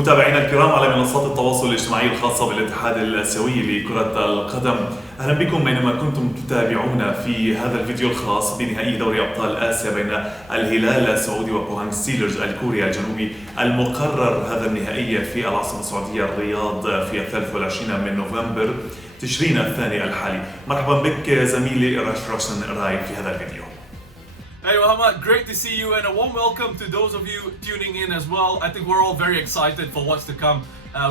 متابعينا الكرام على منصات التواصل الاجتماعي الخاصة بالاتحاد الآسيوي لكرة القدم، أهلا بكم أينما كنتم تتابعونا في هذا الفيديو الخاص بنهائي دوري أبطال آسيا بين الهلال السعودي وبوهانغ ستيلرز الكوري الجنوبي المقرر هذا النهائي في العاصمة السعودية الرياض في 23 من نوفمبر تشرين الثاني الحالي. مرحبا بك زميلي راشن راي في هذا الفيديو. Hey Muhammad, great to see you and a warm welcome to those of you tuning in as well. I think we're all very excited for what's to come.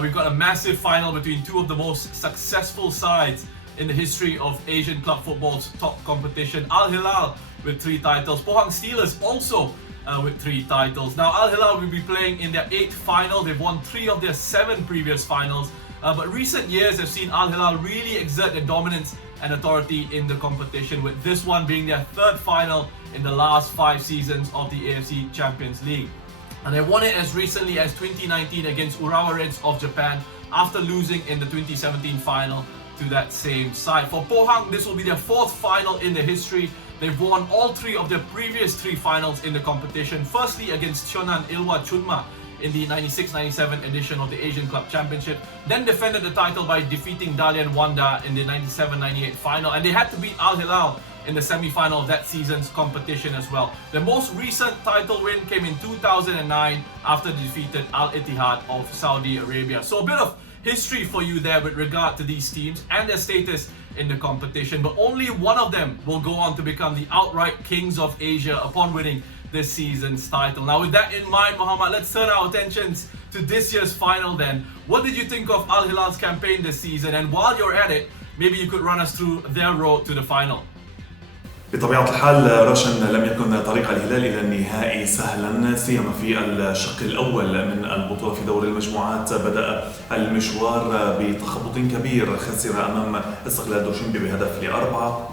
We've got a massive final between two of the most successful sides in the history of Asian club football's top competition. Al Hilal with 3 titles, Pohang Steelers also with 3 titles. Now Al Hilal will be playing in their 8th final. They've won 3 of their 7 previous finals. But recent years have seen Al Hilal really exert their dominance and authority in the competition, with this one being their 3rd final in the last 5 seasons of the AFC Champions League. And they won it as recently as 2019 against Urawa Reds of Japan after losing in the 2017 final to that same side. For Pohang, this will be their 4th final in their history. They've won all 3 of their previous 3 finals in the competition. Firstly against Cheonan Ilhwa Chunma in the 96-97 edition of the Asian Club Championship, then defended the title by defeating Dalian Wanda in the 97-98 final, and they had to beat Al Hilal in the semi-final of that season's competition as well. Their most recent title win came in 2009 after they defeated Al Ittihad of Saudi Arabia. So a bit of history for you there with regard to these teams and their status in the competition, but only one of them will go on to become the outright kings of Asia upon winning this season's title. Now with that in mind, Muhammad, let's turn our attentions to this year's final then. What did you think of Al Hilal's campaign this season? And while you're at it, maybe you could run us through their road to the final. بطبيعة الحال راشن، لم يكن طريق الهلال إلى النهائي سهلا، سيما في الشق الأول من البطولة. في دور المجموعات بدأ المشوار بتخبط كبير، خسر أمام استقلال دوشنبي بهدف ل4،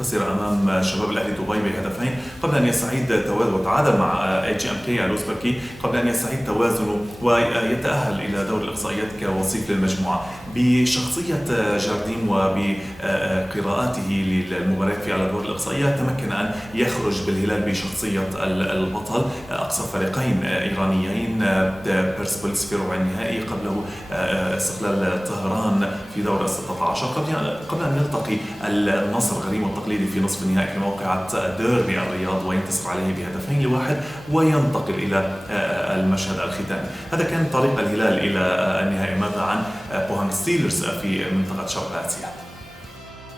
خسر امام شباب الاهلي دبي بهدفين قبل ان يستعيد توازنه وتعادل مع AGMK الاوزبكي قبل ان يستعيد توازنه ويتاهل الى دور الاقصائيات كوصيف للمجموعه. بشخصيه جاردين وبقراءاته للمباريات في الادوار الاقصائيه تمكن ان يخرج بالهلال بشخصيه البطل. اقصى فريقين ايرانيين، بيرسبوليس في ربع النهائي، قبله استقلال طهران في دور ال16 قبل ان يلتقي النصر غريم التقليدي في نصف النهائي في موقعة ديربي الرياض وينتصر عليه ب2-1 وينتقل إلى المشهد الختامي. هذا كان طريق الهلال إلى النهائي. ماذا عن بوهانغ ستيلرز في منطقة شرق آسيا؟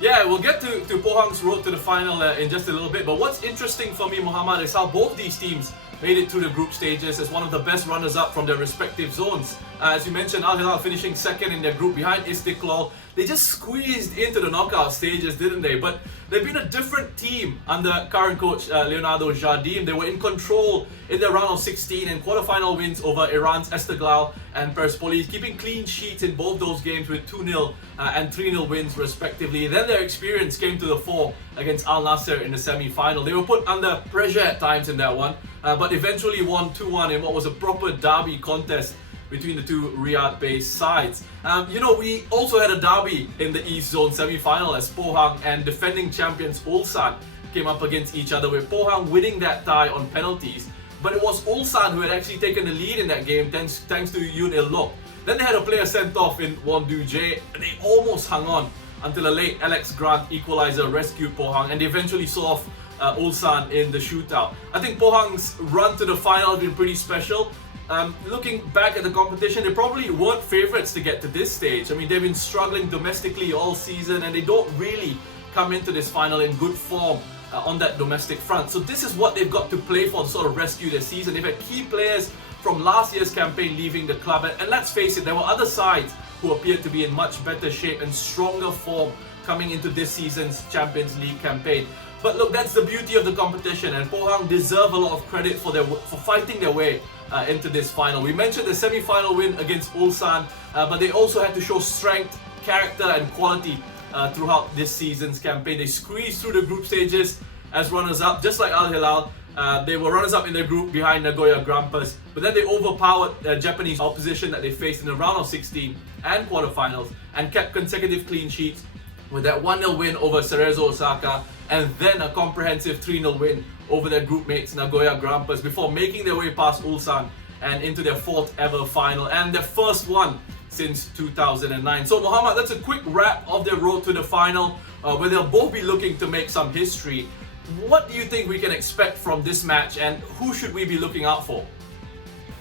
Yeah, we'll get to Pohang's road to the final in just a little bit. But what's interesting for me, Muhammad, is how both these teams made it through the group stages as one of the best runners-up from their respective zones. As you mentioned, Al Hilal finishing 2nd in their group behind Istiklal. They just squeezed into the knockout stages, didn't they? But they've been a different team under current coach Leonardo Jardim. They were in control in the round of 16 and quarterfinal wins over Iran's Istiklal and Persepolis, keeping clean sheets in both those games with 2-0 and 3-0 wins respectively. Then their experience came to the fore against Al Nassr in the semi-final. They were put under pressure at times in that one, but eventually won 2-1 in what was a proper derby contest between the two Riyadh-based sides. We also had a derby in the East Zone semi-final as Pohang and defending champions Ulsan came up against each other, with Pohang winning that tie on penalties. But it was Ulsan who had actually taken the lead in that game thanks to Yoon Il-lok. Then they had a player sent off in Won Du-jae and they almost hung on until a late Alex Grant equalizer rescued Pohang, and they eventually saw off Ulsan in the shootout. I think Pohang's run to the final has been pretty special. Looking back at the competition, they probably weren't favourites to get to this stage. I mean, they've been struggling domestically all season and they don't really come into this final in good form on that domestic front. So this is what they've got to play for to sort of rescue their season. They've had key players from last year's campaign leaving the club, and let's face it, there were other sides who appeared to be in much better shape and stronger form coming into this season's Champions League campaign. But look, that's the beauty of the competition, and Pohang deserve a lot of credit for fighting their way into this final. We mentioned the semi-final win against Ulsan, but they also had to show strength, character and quality throughout this season's campaign. They squeezed through the group stages as runners-up, just like Al Hilal. They were runners-up in their group behind Nagoya Grampus, but then they overpowered Japanese opposition that they faced in the round of 16 and quarterfinals and kept consecutive clean sheets with that 1-0 win over Cerezo Osaka and then a comprehensive 3-0 win over their group mates Nagoya Grampus before making their way past Ulsan and into their 4th ever final and their first one since 2009. So Muhammad, that's a quick wrap of their road to the final, where they'll both be looking to make some history. What do you think we can expect from this match, and who should we be looking out for?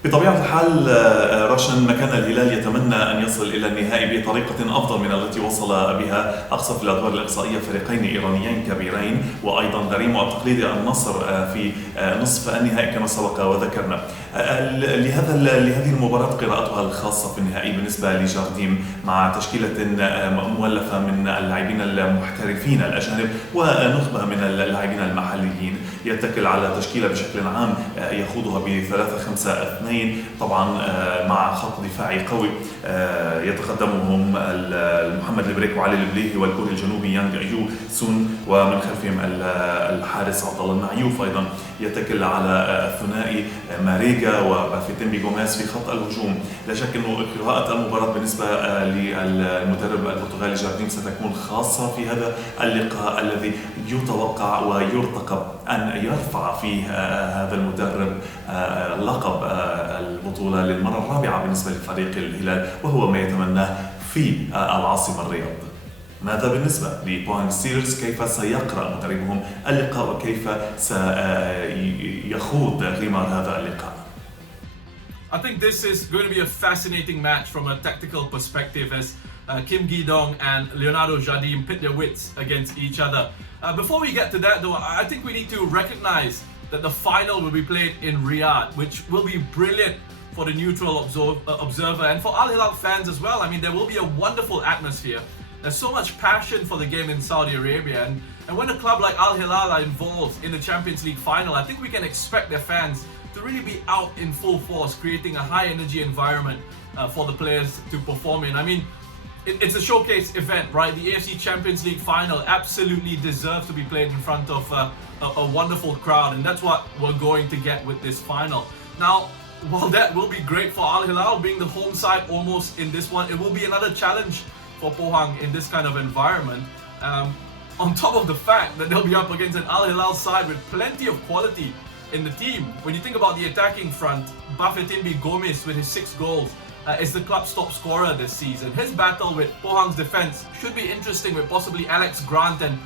بطبيعة الحال رشن ما كان الهلال يتمنى أن يصل إلى النهائي بطريقة أفضل من التي وصل بها، أقصى في الأدوار الإقصائية فريقين إيرانيين كبيرين، وأيضا غريمه التقليدي النصر في نصف النهائي كما سبق وذكرنا. لهذه المباراة قراءتها الخاصة في النهائي بالنسبة لجارديم، مع تشكيلة مؤلفة من اللاعبين المحترفين الأجانب ونخبة من اللاعبين المحليين، يتكل على تشكيلة بشكل عام يخوضها ب3-5-2، طبعا مع خط دفاعي قوي يتقدمهم محمد البريك وعلي البليهي والكوري الجنوبي يانغ يو سون، ومن خلفهم الحارس عبد الله المعيوف. ايضا يتكل على الثنائي ماريجا وبافيتيمبي غوميز في خط الهجوم. لا شك انه قراءة المباراة بالنسبة للمدرب البرتغالي جارديم ستكون خاصة في هذا اللقاء الذي يتوقع ويرتقب ان يرفع فيه هذا المدرب لقب البطولة للمرة الرابعة بالنسبة لفريق الهلال، وهو ما يتمناه في العاصمة الرياض. ماذا بالنسبة لبوهانغ ستيلرز؟ كيف سيقرأ مدربهم اللقاء وكيف سيخوض غمار هذا اللقاء؟ I think this is going to be a fascinating match from a tactical perspective, as Kim Gi-dong and Leonardo Jardim pit their wits against each other. Before we get to that though, I think we need to recognize that the final will be played in Riyadh, which will be brilliant for the neutral observer and for Al Hilal fans as well. I mean, there will be a wonderful atmosphere. There's so much passion for the game in Saudi Arabia, and when a club like Al Hilal are involved in the Champions League final, I think we can expect their fans to really be out in full force, creating a high energy environment for the players to perform in. I mean, it's a showcase event, right? The AFC Champions League final absolutely deserves to be played in front of a wonderful crowd, and that's what we're going to get with this final. Now, while that will be great for Al Hilal being the home side almost in this one, it will be another challenge for Pohang in this kind of environment. On top of the fact that they'll be up against an Al Hilal side with plenty of quality in the team. When you think about the attacking front, Bafetimbi Gomis with his 6 goals is the club's top scorer this season. His battle with Pohang's defense should be interesting, with possibly Alex Grant and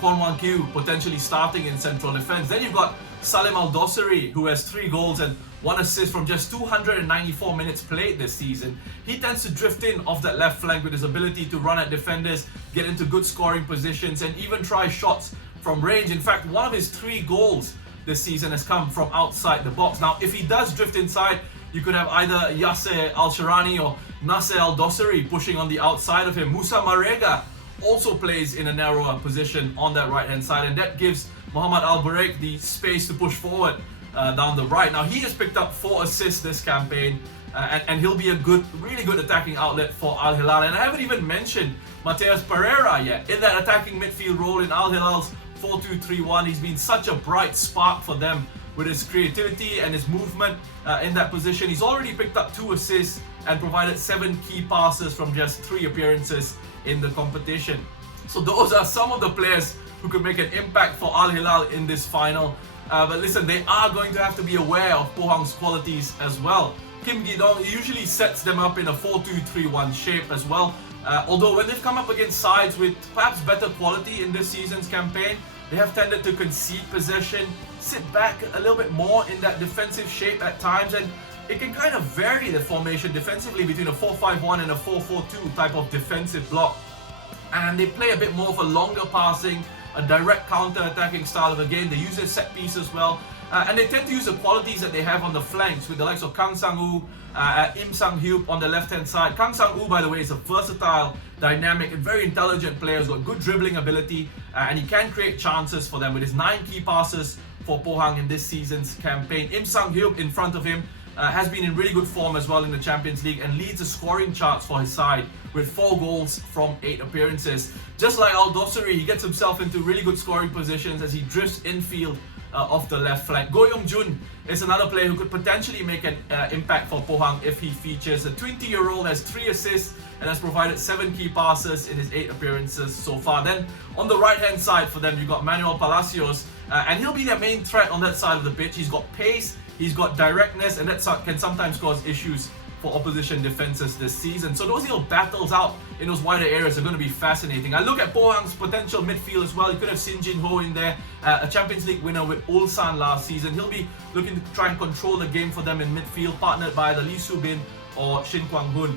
Kwon Wan Kyu potentially starting in central defense. Then you've got Salim Al-Dosari, who has 3 goals and 1 assist from just 294 minutes played this season. He tends to drift in off that left flank with his ability to run at defenders, get into good scoring positions, and even try shots from range. In fact, one of his 3 goals this season has come from outside the box. Now, if he does drift inside, you could have either Yasser Al-Sharani or Nasser Al-Dosari pushing on the outside of him. Musa Marega also plays in a narrower position on that right-hand side, and that gives Mohamed Al-Bareik the space to push forward down the right. Now, he has picked up 4 assists this campaign, and he'll be a really good attacking outlet for Al Hilal. And I haven't even mentioned Mateus Pereira yet in that attacking midfield role in Al Hilal's 4-2-3-1. He's been such a bright spark for them with his creativity and his movement in that position. He's already picked up 2 assists and provided 7 key passes from just 3 appearances in the competition. So those are some of the players who could make an impact for Al Hilal in this final. But listen, they are going to have to be aware of Pohang's qualities as well. Kim Gi-dong usually sets them up in a 4-2-3-1 shape as well. Although when they've come up against sides with perhaps better quality in this season's campaign, they have tended to concede possession, sit back a little bit more in that defensive shape at times, and it can kind of vary the formation defensively between a 4-5-1 and a 4-4-2 type of defensive block. And they play a bit more of a longer passing, a direct counter-attacking style of a game. They use their set piece as well. And they tend to use the qualities that they have on the flanks with the likes of Kang Sang-woo, Im Sang-hyup on the left-hand side. Kang Sang-woo, by the way, is a versatile, dynamic, and very intelligent player. He's got good dribbling ability, and he can create chances for them with his 9 key passes for Pohang in this season's campaign. Im Sang-hyup in front of him has been in really good form as well in the Champions League and leads the scoring charts for his side with 4 goals from 8 appearances. Just like Al-Dosari, he gets himself into really good scoring positions as he drifts infield off the left flank. Go Young-jun is another player who could potentially make an impact for Pohang if he features. The 20-year-old has 3 assists and has provided 7 key passes in his 8 appearances so far. Then on the right-hand side for them, you've got Manuel Palacios, and he'll be their main threat on that side of the pitch. He's got pace, he's got directness, and that can sometimes cause issues for opposition defenses this season. So those little battles out in those wider areas are going to be fascinating. I look at Pohang's potential midfield as well. You could have Sin Jin Ho in there, a Champions League winner with Ulsan last season. He'll be looking to try and control the game for them in midfield, partnered by either Lee Soo-bin or Shin Kwang-hun.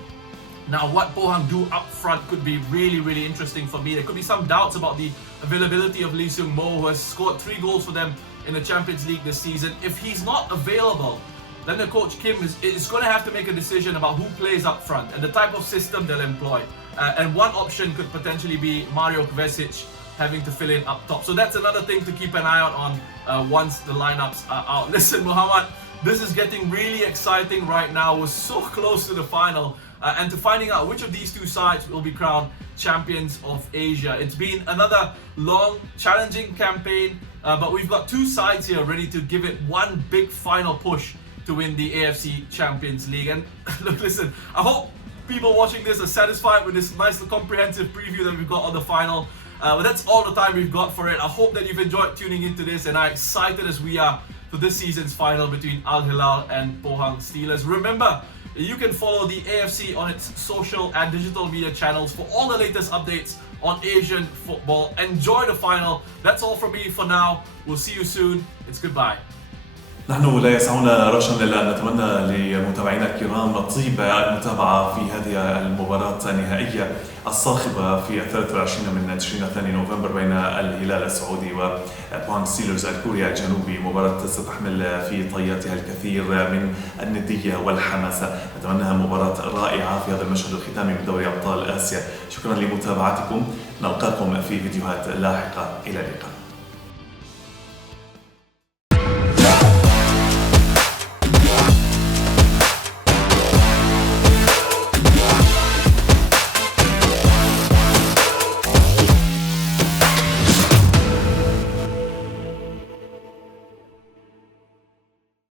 Now, what Pohang do up front could be really, really interesting for me. There could be some doubts about the availability of Lee Seung-mo, who has scored 3 goals for them in the Champions League this season. If he's not available, then the coach Kim is going to have to make a decision about who plays up front and the type of system they'll employ. And one option could potentially be Mario Kvesic having to fill in up top. So that's another thing to keep an eye out on once the lineups are out. Listen, Muhammad, this is getting really exciting right now. We're so close to the final and to finding out which of these two sides will be crowned champions of Asia. It's been another long, challenging campaign, but we've got 2 sides here ready to give it one big final push to win the AFC Champions League. And look, listen, I hope people watching this are satisfied with this nice comprehensive preview that we've got on the final. But that's all the time we've got for it. I hope that you've enjoyed tuning into this and are excited as we are for this season's final between Al Hilal and Pohang Steelers. Remember, you can follow the AFC on its social and digital media channels for all the latest updates on Asian football. Enjoy the final. That's all from me for now. We'll see you soon. It's goodbye. نحن لا يسعنا رشا إلا أن نتمنى لمتابعينا الكرام طيب المتابعة في هذه المباراة النهائية الصاخبة في 23 من تشرين الثاني نوفمبر بين الهلال السعودي وبوهانغ ستيلرز الكوري الجنوبي. مباراة ستحمل في طياتها الكثير من الندية والحماسة. نتمناها مباراة رائعة في هذا المشهد الختامي من دوري أبطال آسيا. شكرا لمتابعتكم، نلقاكم في فيديوهات لاحقة. إلى اللقاء.